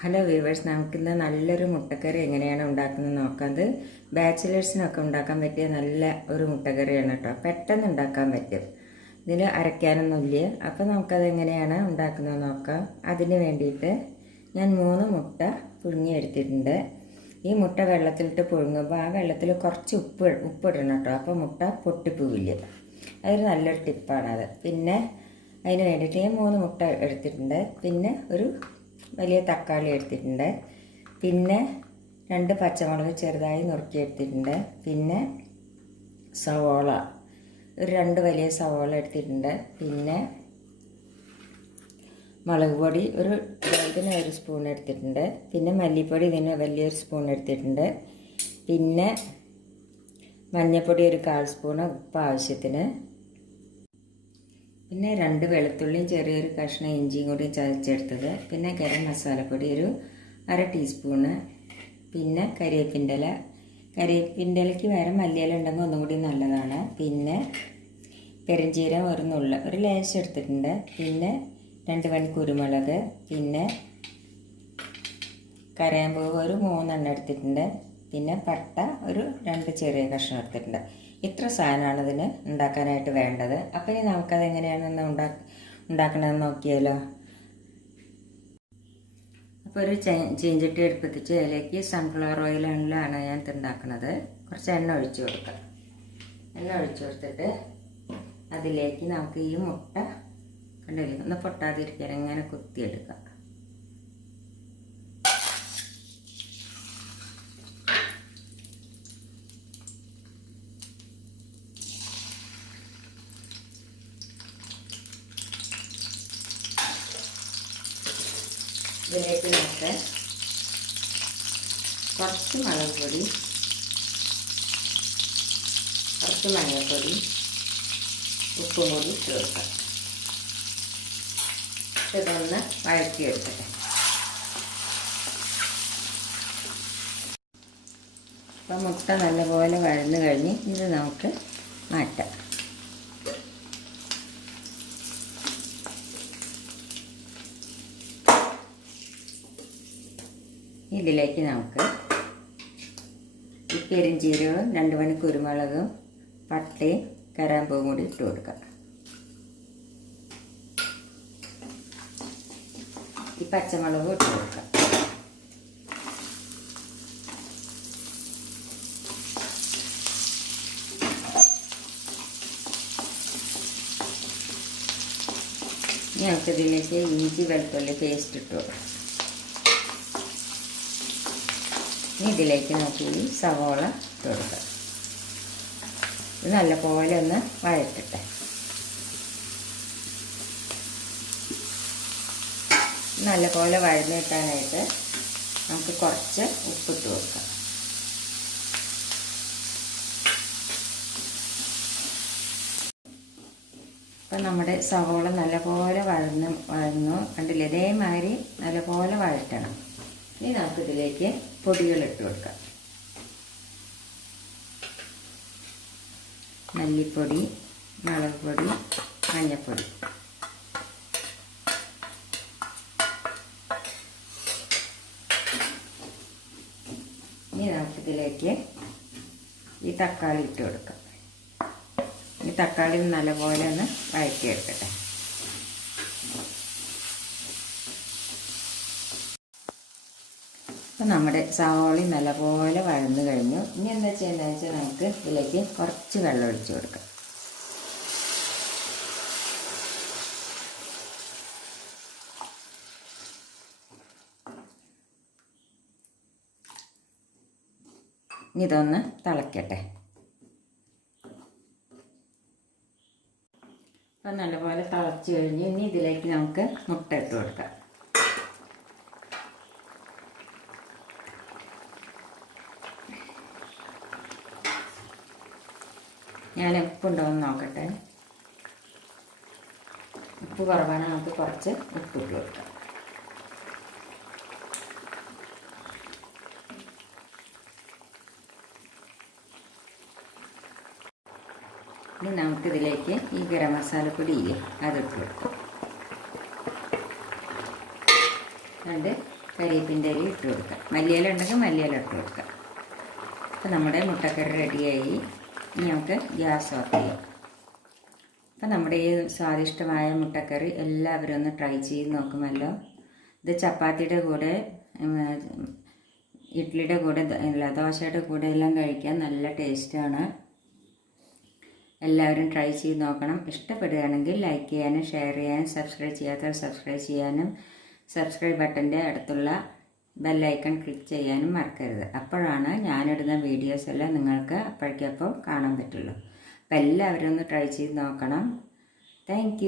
Hello viewers, നമുക്കിന്ന് നല്ലൊരു മുട്ടക്കറി എങ്ങനെയാണ് ഉണ്ടാക്കുന്നത് നോക്കാം. അത് ബാച്ചിലേഴ്സിനൊക്കെ ഉണ്ടാക്കാൻ പറ്റിയ നല്ല ഒരു മുട്ടക്കറിയാണ് കേട്ടോ. പെട്ടെന്ന് ഉണ്ടാക്കാൻ പറ്റും, ഇതിൽ അരയ്ക്കാനൊന്നുമില്ല. അപ്പോൾ നമുക്കത് എങ്ങനെയാണ് ഉണ്ടാക്കുന്നത് നോക്കാം. അതിന് വേണ്ടിയിട്ട് ഞാൻ 3 മുട്ട പുഴുങ്ങിയെടുത്തിട്ടുണ്ട്. ഈ മുട്ട വെള്ളത്തിലിട്ട് പുഴുങ്ങുമ്പോൾ ആ വെള്ളത്തിൽ കുറച്ച് ഉപ്പിടണം കേട്ടോ. അപ്പോൾ മുട്ട പൊട്ടിപ്പോവില്ല. അതൊരു നല്ലൊരു ടിപ്പാണത്. പിന്നെ അതിന് വേണ്ടിയിട്ട് ഞാൻ 3 മുട്ട എടുത്തിട്ടുണ്ട്. പിന്നെ ഒരു വലിയ തക്കാളി എടുത്തിട്ടുണ്ട്. പിന്നെ 2 പച്ചമുളക് ചെറുതായി നുറുക്കിയെടുത്തിട്ടുണ്ട്. പിന്നെ സവാള ഒരു 2 വലിയ സവാള എടുത്തിട്ടുണ്ട്. പിന്നെ മുളക് പൊടി ഇതിന് 1 സ്പൂൺ എടുത്തിട്ടുണ്ട്. പിന്നെ മല്ലിപ്പൊടി ഇതിന് വലിയൊരു സ്പൂൺ എടുത്തിട്ടുണ്ട്. പിന്നെ മഞ്ഞൾപ്പൊടി ഒരു 1/4 സ്പൂൺ, ഉപ്പ് ആവശ്യത്തിന്. പിന്നെ 2 വെളുത്തുള്ളിയും ചെറിയൊരു കഷ്ണം ഇഞ്ചിയും കൂടി ചതച്ചെടുത്തത്. പിന്നെ ഗരം മസാലപ്പൊടി ഒരു 1/2 ടീസ്പൂണ്. പിന്നെ കരിവേപ്പിൻ്റെ ഇലയ്ക്ക് വേറെ മല്ലിയില ഉണ്ടെങ്കിൽ ഒന്നും കൂടി നല്ലതാണ്. പിന്നെ പെരുംജീരകം ഒരു ലേശം എടുത്തിട്ടുണ്ട്. പിന്നെ 2 മണി കുരുമുളക്. പിന്നെ കരയാമ്പൂവ് ഒരു 3 എണ്ണം എടുത്തിട്ടുണ്ട്. പിന്നെ പട്ട ഒരു 2 ചെറിയ കഷ്ണം എടുത്തിട്ടുണ്ട്. ഇത്ര സാധനമാണ് ഇതിന് ഉണ്ടാക്കാനായിട്ട് വേണ്ടത്. അപ്പോൾ ഇനി നമുക്കത് എങ്ങനെയാണെന്ന് ഉണ്ടാക്കണമെന്ന് നോക്കിയാലോ. അപ്പോൾ ഒരു ചീഞ്ചട്ടി എടുപ്പിച്ച് അതിലേക്ക് സൺഫ്ലവർ ഓയിലാണ് ഞാൻ ഉണ്ടാക്കുന്നത്. കുറച്ച് എണ്ണ ഒഴിച്ച് കൊടുക്കാം. എണ്ണ ഒഴിച്ച് കൊടുത്തിട്ട് അതിലേക്ക് നമുക്ക് ഈ മുട്ട കണ്ടില്ലേ, ഒന്ന് പൊട്ടാതിരിക്കാൻ ഇങ്ങനെ കുത്തിയെടുക്കാം. ഇതിലേക്ക് നമുക്ക് കുറച്ച് മുളക് പൊടി, കുറച്ച് മഞ്ഞൾപ്പൊടി, ഉപ്പും കൂടി ഇട്ട് കൊടുക്കാം. ഇതൊന്ന് വഴറ്റിയെടുക്കട്ടെ. അപ്പം മുട്ട നല്ലപോലെ വഴന്നു കഴിഞ്ഞ് ഇത് നമുക്ക് മാറ്റാം. ഇതിലേക്ക് നമുക്ക് ഈ പെരുംജീരകവും 2 മണി കുരുമുളകും പട്ടയും കരാമ്പൂവും കൂടി ഇട്ട് കൊടുക്കാം. ഈ പച്ചമുളകും ഇട്ട് കൊടുക്കാം. നമുക്കിതിലേക്ക് ഇഞ്ചി വെളുത്തുള്ളി പേസ്റ്റ് ഇട്ട് കൊടുക്കാം. ഇതിലേക്ക് നമുക്ക് ഈ സവാള ഇട്ട് കൊടുക്കാം. ഇത് നല്ലപോലെ ഒന്ന് വഴറ്റട്ടെ. നല്ലപോലെ വഴന്ന് കിട്ടാനായിട്ട് നമുക്ക് കുറച്ച് ഉപ്പിട്ട് കൊടുക്കാം. അപ്പം നമ്മുടെ സവാള നല്ലപോലെ വഴന്നു കണ്ടില്ലേ. ഇതേമാതിരി നല്ലപോലെ വഴറ്റണം. ഇനി നമുക്കിതിലേക്ക് പൊടികൾ ഇട്ട് കൊടുക്കാം. മല്ലിപ്പൊടി, മുളക് പൊടി, മഞ്ഞൾപ്പൊടി. ഇനി നമുക്കിതിലേക്ക് ഈ തക്കാളി ഇട്ട് കൊടുക്കാം. ഈ തക്കാളി നല്ലപോലെ ഒന്ന് വഴറ്റിയെടുക്കട്ടെ. അപ്പം നമ്മുടെ സവാള നല്ലപോലെ വഴന്നു കഴിഞ്ഞു. ഇനി എന്താ ചെയ്യുന്നതെന്ന് വെച്ചാൽ നമുക്ക് ഇതിലേക്ക് കുറച്ച് വെള്ളം ഒഴിച്ച് കൊടുക്കാം. ഇനി ഇതൊന്ന് തിളക്കട്ടെ. അപ്പം നല്ലപോലെ തിളച്ച് കഴിഞ്ഞ് ഇനി ഇതിലേക്ക് നമുക്ക് മുട്ട ഇട്ട് കൊടുക്കാം. ഞാൻ ഉപ്പുണ്ടോ എന്ന് നോക്കട്ടെ. ഉപ്പ് കുറവാണ്, നമുക്ക് കുറച്ച് ഉപ്പ് ഇട്ട് കൊടുക്കാം. ഇനി നമുക്കിതിലേക്ക് ഈ ഗരം മസാലപ്പൊടി ഇല്ലേ അതിട്ട് കൊടുക്കാം. രണ്ട് കരിവേപ്പിൻ്റെ ഇല ഇട്ട് കൊടുക്കാം. മല്ലിയില ഉണ്ടെങ്കിൽ മല്ലിയില ഇട്ട് കൊടുക്കാം. അപ്പോൾ നമ്മുടെ മുട്ടക്കറി റെഡിയായി. ഇനി നമുക്ക് ഗ്യാസ് ഓഫ് ചെയ്യാം. അപ്പോൾ നമ്മുടെ ഈ സ്വാദിഷ്ടമായ മുട്ടക്കറി എല്ലാവരും ഒന്ന് ട്രൈ ചെയ്ത് നോക്കുമല്ലോ. ഇത് ചപ്പാത്തിയുടെ കൂടെ, ഇഡ്ഡലിയുടെ കൂടെ, ദോശയുടെ കൂടെ എല്ലാം കഴിക്കാൻ നല്ല ടേസ്റ്റാണ്. എല്ലാവരും ട്രൈ ചെയ്ത് നോക്കണം. ഇഷ്ടപ്പെടുകയാണെങ്കിൽ ലൈക്ക് ചെയ്യാനും ഷെയർ ചെയ്യാനും, സബ്സ്ക്രൈബ് ചെയ്യാത്തവർ സബ്സ്ക്രൈബ് ചെയ്യാനും, സബ്സ്ക്രൈബ് ബട്ടൻ്റെ അടുത്തുള്ള ബെല്ലൈക്കൺ ക്ലിക്ക് ചെയ്യാനും മറക്കരുത്. അപ്പോഴാണ് ഞാനിടുന്ന വീഡിയോസ് എല്ലാം നിങ്ങൾക്ക് അപ്പോഴേക്കപ്പോൾ കാണാൻ പറ്റുള്ളൂ. അപ്പോൾ എല്ലാവരും ഒന്ന് ട്രൈ ചെയ്ത് നോക്കണം. താങ്ക്